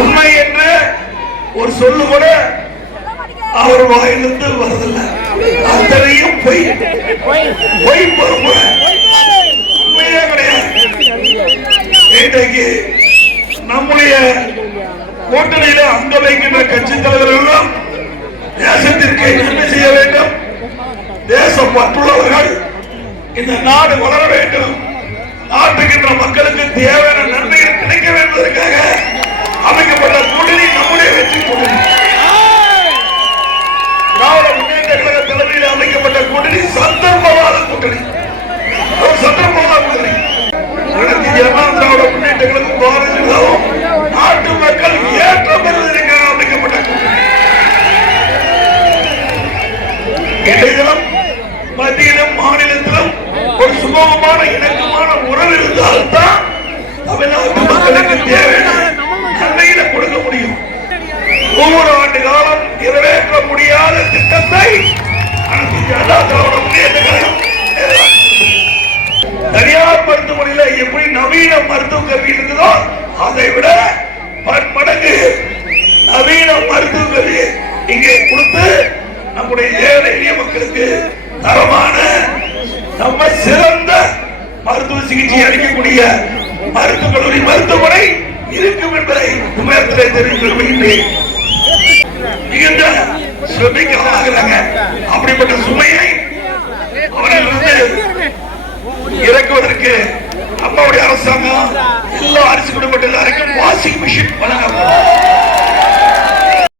உண்மை என்று ஒரு சொல்லு கூட அவர் வாயிலிருந்து வரதில்லை. அத்தனையும் பொய். பொய் பொறுப்புல உண்மையே கிடையாது. இன்றைக்கு நம்முடைய கூட்டணியில அங்க வைக்கின்ற கட்சி தலைவர்கள் தேசத்திற்கு நன்மை செய்ய வேண்டும். தேசம் பற்றுள்ளவர்கள் இந்த நாடு வளர வேண்டும். நாட்டுக்கின்ற மக்களுக்கு தேவையான அனைத்து நாட்டு மக்கள் ஏற்றம் பெறுவதற்காக அமைக்கப்பட்ட இன்றைய தினம் மத்தியிலும் மாநிலத்திலும் ஒரு சுமூகமான இணக்கமான உறவு இருந்தால்தான் தமிழ்நாட்டு மக்களுக்கு தேவை. மருத்துவமனையில எப்படி நவீன மருத்துவ கல்வி இருக்குதோ அதை விட பன்மடங்கு நவீன மருத்துவ கல்வி இங்கே கொடுத்து நம்முடைய ஏழை எளிய மக்களுக்கு தரமான நம்ம சிறந்த மருத்துவ சிகிச்சை அளிக்கக்கூடிய மருத்துவ கல்லூரி மருத்துவமனை இருக்கும் என்பதை உண்மையத்திலே தெரிவிக்க விரும்புகின்றேன் மிகுந்த சுமையை அரசாங்கம் எல்லா அரசு குடும்பத்தில் அரைக்கும்